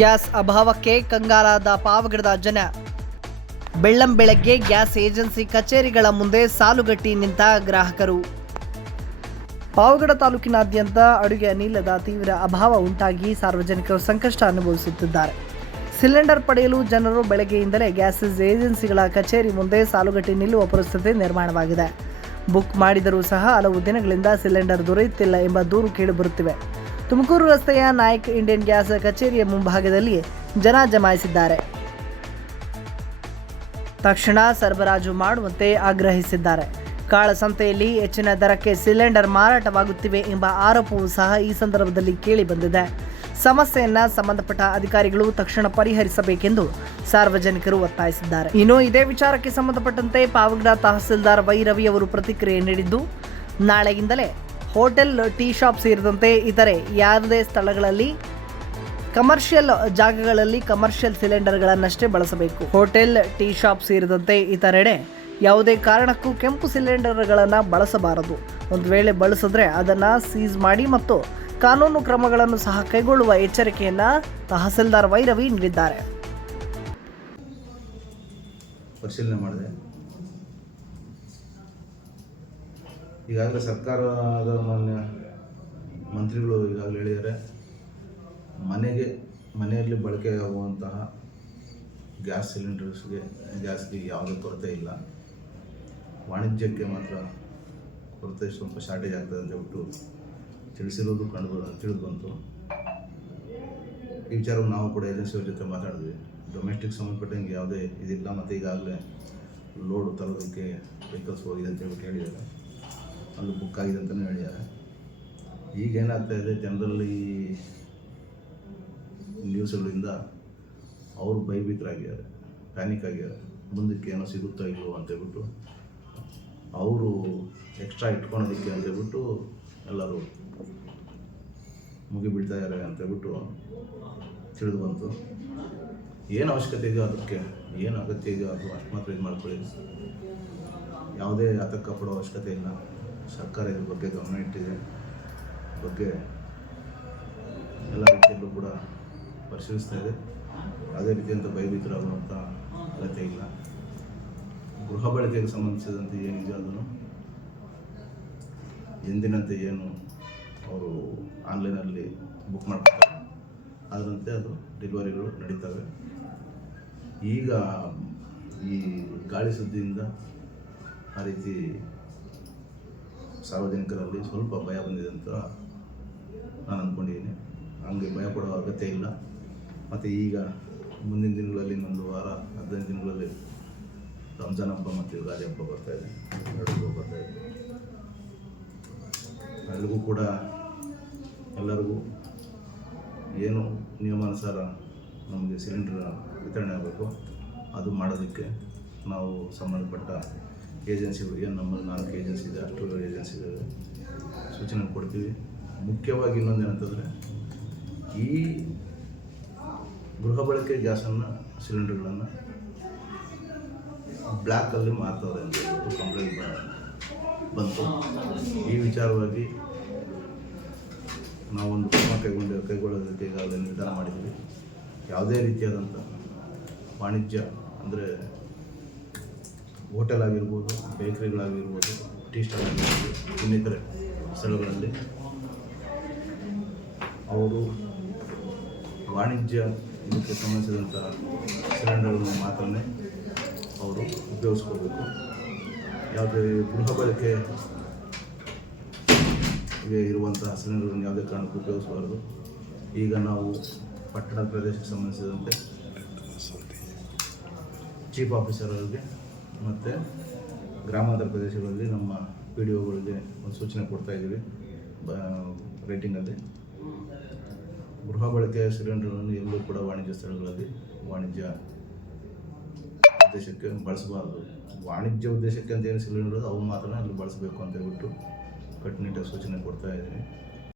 Gas ಅಭಾವಕ್ಕೆ ಕಂಗಾಲಾದ ಪಾವಗಡದ ಜನ. ಬೆಳ್ಳಂಬೆಳಗ್ಗೆ gas agency ಕಚೇರಿಗಳ ಮುಂದೆ ಸಾಲುಗಟ್ಟಿ ನಿಂತ ಗ್ರಾಹಕರು. ಪಾವಗಡ ತಾಲೂಕಿನಾದ್ಯಂತ ಅಡುಗೆ ಅನಿಲದ ತೀವ್ರ ಅಭಾವ ಉಂಟಾಗಿ ಸಾರ್ವಜನಿಕರು ಸಂಕಷ್ಟ ಅನುಭವಿಸುತ್ತಿದ್ದಾರೆ. ಸಿಲಿಂಡರ್ ಪಡೆಯಲು ಜನರು ಬೆಳಗ್ಗೆಯಿಂದಲೇ ಗ್ಯಾಸ್ ಏಜೆನ್ಸಿಗಳ ಕಚೇರಿ ಮುಂದೆ ಸಾಲುಗಟ್ಟಿ ನಿಲ್ಲುವ ಪರಿಸ್ಥಿತಿ ನಿರ್ಮಾಣವಾಗಿದೆ. ಬುಕ್ ಮಾಡಿದರೂ ಸಹ ಹಲವು ದಿನಗಳಿಂದ ಸಿಲಿಂಡರ್ ದೊರೆಯುತ್ತಿಲ್ಲ ಎಂಬ ದೂರು ಕೇಳಿಬರುತ್ತಿವೆ. ತುಮಕೂರು ರಸ್ತೆಯ ನಾಯಕ್ ಇಂಡಿಯನ್ ಗ್ಯಾಸ್ ಕಚೇರಿಯ ಮುಂಭಾಗದಲ್ಲಿ ಜನ ಜಮಾಯಿಸಿದ್ದಾರೆ. ತಕ್ಷಣ ಸರಬರಾಜು ಮಾಡುವಂತೆ ಆಗ್ರಹಿಸಿದ್ದಾರೆ. ಕಾಳಸಂತೆಯಲ್ಲಿ ಹೆಚ್ಚಿನ ದರಕ್ಕೆ ಸಿಲಿಂಡರ್ ಮಾರಾಟವಾಗುತ್ತಿವೆ ಎಂಬ ಆರೋಪವೂ ಸಹ ಈ ಸಂದರ್ಭದಲ್ಲಿ ಕೇಳಿ ಬಂದಿದೆ. ಸಮಸ್ಯೆಯನ್ನ ಸಂಬಂಧಪಟ್ಟ ಅಧಿಕಾರಿಗಳು ತಕ್ಷಣ ಪರಿಹರಿಸಬೇಕೆಂದು ಸಾರ್ವಜನಿಕರು ಒತ್ತಾಯಿಸಿದ್ದಾರೆ. ಇನ್ನು ಇದೇ ವಿಚಾರಕ್ಕೆ ಸಂಬಂಧಪಟ್ಟಂತೆ ಪಾವಗಡ ತಹಸೀಲ್ದಾರ್ ವೈ ರವಿ ಅವರು ಪ್ರತಿಕ್ರಿಯೆ ನೀಡಿದ್ದು, ನಾಳೆಯಿಂದಲೇ ಹೋಟೆಲ್, ಟೀ ಶಾಪ್ ಸೇರಿದಂತೆ ಇತರೆ ಯಾವುದೇ ಸ್ಥಳಗಳಲ್ಲಿ ಕಮರ್ಷಿಯಲ್ ಜಾಗಗಳಲ್ಲಿ ಕಮರ್ಷಿಯಲ್ ಸಿಲಿಂಡರ್ಗಳನ್ನಷ್ಟೇ ಬಳಸಬೇಕು. ಹೋಟೆಲ್, ಟೀ ಶಾಪ್ ಸೇರಿದಂತೆ ಇತರೆಡೆ ಯಾವುದೇ ಕಾರಣಕ್ಕೂ ಕೆಂಪು ಸಿಲಿಂಡರ್ಗಳನ್ನು ಬಳಸಬಾರದು. ಒಂದು ವೇಳೆ ಬಳಸಿದ್ರೆ ಅದನ್ನು ಸೀಸ್ ಮಾಡಿ ಮತ್ತು ಕಾನೂನು ಕ್ರಮಗಳನ್ನು ಸಹ ಕೈಗೊಳ್ಳುವ ಎಚ್ಚರಿಕೆಯನ್ನು ತಹಸೀಲ್ದಾರ್ ವೈ ರವಿ ನೀಡಿದ್ದಾರೆ. ಪರಿಶೀಲನೆ ಮಾಡಿದೆ. ಈಗಾಗಲೇ ಸರ್ಕಾರದ ಮಾನ್ಯ ಮಂತ್ರಿಗಳು ಈಗಾಗಲೇ ಹೇಳಿದ್ದಾರೆ, ಮನೆಯಲ್ಲಿ ಬಳಕೆಯಾಗುವಂತಹ ಗ್ಯಾಸ್ಗೆ ಯಾವುದೇ ಕೊರತೆ ಇಲ್ಲ, ವಾಣಿಜ್ಯಕ್ಕೆ ಮಾತ್ರ ಕೊರತೆ ಸ್ವಲ್ಪ ಶಾರ್ಟೇಜ್ ಆಗ್ತದೆ ಅಂತ ಹೇಳ್ಬಿಟ್ಟು ತಿಳಿಸಿರೋದು ತಿಳಿದು ಬಂತು. ಈ ವಿಚಾರವು ನಾವು ಕೂಡ ಏಜೆನ್ಸಿಯವ್ರ ಜೊತೆ ಮಾತಾಡಿದ್ವಿ. ಡೊಮೆಸ್ಟಿಕ್ ಸಂಬಂಧಪಟ್ಟಂಗೆ ಯಾವುದೇ ಇದಿಲ್ಲ, ಮತ್ತು ಈಗಾಗಲೇ ಲೋಡ್ ತರೋದಕ್ಕೆ ವೆಹಿಕಲ್ಸ್ ಹೋಗಿದೆ ಅಂತ ಹೇಳ್ಬಿಟ್ಟು ಹೇಳಿದ್ದಾರೆ, ಅಲ್ಲಿ ಬುಕ್ ಆಗಿದೆ ಅಂತಲೇ ಹೇಳಿದ್ದಾರೆ. ಈಗೇನಾಗ್ತಾ ಇದೆ, ಜನರಲ್ಲಿ ನ್ಯೂಸ್ಗಳಿಂದ ಅವರು ಭಯಭೀತರಾಗಿದ್ದಾರೆ, ಪ್ಯಾನಿಕ್ ಆಗಿದ್ದಾರೆ. ಮುಂದಕ್ಕೆ ಏನೋ ಸಿಗುತ್ತೋ ಇಲ್ವೋ ಅಂತೇಳ್ಬಿಟ್ಟು ಅವರು ಎಕ್ಸ್ಟ್ರಾ ಇಟ್ಕೊಳೋದಕ್ಕೆ ಅಂತೇಳ್ಬಿಟ್ಟು ಎಲ್ಲರೂ ಮುಗಿಬಿಡ್ತಾ ಇದ್ದಾರೆ ಅಂತೇಳ್ಬಿಟ್ಟು ತಿಳಿದು ಬಂತು. ಏನು ಅವಶ್ಯಕತೆ ಇದೆಯೋ ಅದಕ್ಕೆ ಏನು ಅಗತ್ಯ ಇದೆಯೋ ಅದು ಅಷ್ಟು ಮಾತ್ರ ಇದು ಮಾಡ್ಕೊಳ್ಳಿ. ಯಾವುದೇ ಆತಂಕ ಪಡೋ ಅವಶ್ಯಕತೆ ಇಲ್ಲ. ಸರ್ಕಾರ ಇದ್ರ ಬಗ್ಗೆ ಗಮನ ಇಟ್ಟಿದೆ. ಬಗ್ಗೆ ಎಲ್ಲ ರೀತಿಯಲ್ಲೂ ಕೂಡ ಪರಿಶೀಲಿಸ್ತಾ ಇದೆ. ಅದೇ ರೀತಿಯಂಥ ಭಯಭೀತರಾಗುವಂಥ ಅಗತ್ಯ ಇಲ್ಲ. ಗೃಹ ಬಳಕೆಗೆ ಸಂಬಂಧಿಸಿದಂತೆ ಏನಿದೆ ಅದನ್ನು ಎಂದಿನಂತೆ ಏನು ಅವರು ಆನ್ಲೈನಲ್ಲಿ ಬುಕ್ ಮಾಡ್ತಾರೆ ಅದರಂತೆ ಅದು ಡೆಲಿವರಿಗಳು ನಡೀತವೆ. ಈಗ ಈ ಗಾಳಿ ಸುದ್ದಿಯಿಂದ ಆ ರೀತಿ ಸಾರ್ವಜನಿಕರಲ್ಲಿ ಸ್ವಲ್ಪ ಭಯ ಬಂದಿದೆ ಅಂತ ನಾನು ಅಂದ್ಕೊಂಡಿದ್ದೀನಿ. ಹಂಗೆ ಭಯ ಪಡೋ ಅಗತ್ಯ ಇಲ್ಲ. ಮತ್ತು ಈಗ ಮುಂದಿನ ದಿನಗಳಲ್ಲಿ ಇನ್ನೊಂದು ವಾರ 15 ದಿನಗಳಲ್ಲಿ ರಂಜಾನ್ ಹಬ್ಬ ಮತ್ತು ಯುಗಾದಿ ಹಬ್ಬ ಬರ್ತಾಯಿದೆ, 2 ಹಬ್ಬ ಬರ್ತಾಯಿದೆ. ಎಲ್ರಿಗೂ ಕೂಡ ಎಲ್ಲರಿಗೂ ಏನು ನಿಯಮಾನುಸಾರ ನಮಗೆ ಸಿಲಿಂಡರ್ ವಿತರಣೆ ಆಗಬೇಕು ಅದು ಮಾಡೋದಕ್ಕೆ ನಾವು ಸಂಬಂಧಪಟ್ಟ ಏಜೆನ್ಸಿಗಳಿಗೆ, ನಮ್ಮಲ್ಲಿ 4 ಏಜೆನ್ಸಿ ಇದೆ, ಅಷ್ಟು ಏಜೆನ್ಸಿಗಳಿಗೆ ಸೂಚನೆ ಕೊಡ್ತೀವಿ. ಮುಖ್ಯವಾಗಿ ಇನ್ನೊಂದು ಏನಂತಂದರೆ, ಈ ಗೃಹ ಬಳಕೆ ಗ್ಯಾಸನ್ನು ಸಿಲಿಂಡರ್ಗಳನ್ನು ಬ್ಲ್ಯಾಕಲ್ಲಿ ಮಾರ್ತವ್ರೆ ಅಂತ ಹೇಳ್ಬಿಟ್ಟು ಕಂಪ್ಲೇಂಟ್ ಬಂತು. ಈ ವಿಚಾರವಾಗಿ ನಾವೊಂದು ಕ್ರಮ ಕೈಗೊಳ್ಳೋದಕ್ಕೆ ಈಗಾಗಲೇ ನಿರ್ಧಾರ ಮಾಡಿದ್ವಿ. ಯಾವುದೇ ರೀತಿಯಾದಂಥ ವಾಣಿಜ್ಯ ಅಂದರೆ ಹೋಟೆಲ್ ಆಗಿರ್ಬೋದು, ಬೇಕರಿಗಳಾಗಿರ್ಬೋದು, ಟೀ ಸ್ಟಾಲ್ ಆಗಿರ್ಬೋದು, ಇನ್ನಿತರೆ ಸ್ಥಳಗಳಲ್ಲಿ ಅವರು ವಾಣಿಜ್ಯ ಇದಕ್ಕೆ ಸಂಬಂಧಿಸಿದಂಥ ಸಿಲಿಂಡರ್ಗಳನ್ನು ಮಾತ್ರ ಅವರು ಉಪಯೋಗಿಸ್ಕೋಬೇಕು. ಯಾವುದೇ ಗೃಹ ಬಳಕೆ ಇರುವಂತಹ ಸಿಲಿಂಡರ್ಗಳನ್ನು ಯಾವುದೇ ಕಾರಣಕ್ಕೂ ಉಪಯೋಗಿಸಬಾರ್ದು. ಈಗ ನಾವು ಪಟ್ಟಣ ಪ್ರದೇಶಕ್ಕೆ ಸಂಬಂಧಿಸಿದಂತೆ ಚೀಫ್ ಆಫೀಸರ್ಗಳಿಗೆ ಮತ್ತು ಗ್ರಾಮಾಂತರ ಪ್ರದೇಶಗಳಲ್ಲಿ ನಮ್ಮ PDOಗಳಿಗೆ ಒಂದು ಸೂಚನೆ ಕೊಡ್ತಾಯಿದ್ದೀವಿ ರೈಟಿಂಗಲ್ಲಿ. ಗೃಹ ಬಳಕೆಯ ಸಿಲಿಂಡರನ್ನು ಎಲ್ಲೂ ಕೂಡ ವಾಣಿಜ್ಯ ಸ್ಥಳಗಳಲ್ಲಿ ವಾಣಿಜ್ಯ ಉದ್ದೇಶಕ್ಕೆ ಬಳಸಬಾರ್ದು. ವಾಣಿಜ್ಯ ಉದ್ದೇಶಕ್ಕೆ ಅಂತ ಏನು ಸಿಲಿಂಡರ್ ಅವು ಮಾತ್ರ ಅಲ್ಲಿ ಬಳಸಬೇಕು ಅಂತ ಹೇಳ್ಬಿಟ್ಟು ಕಟ್ಟುನಿಟ್ಟಾಗಿ ಸೂಚನೆ ಕೊಡ್ತಾ ಇದ್ದೀನಿ.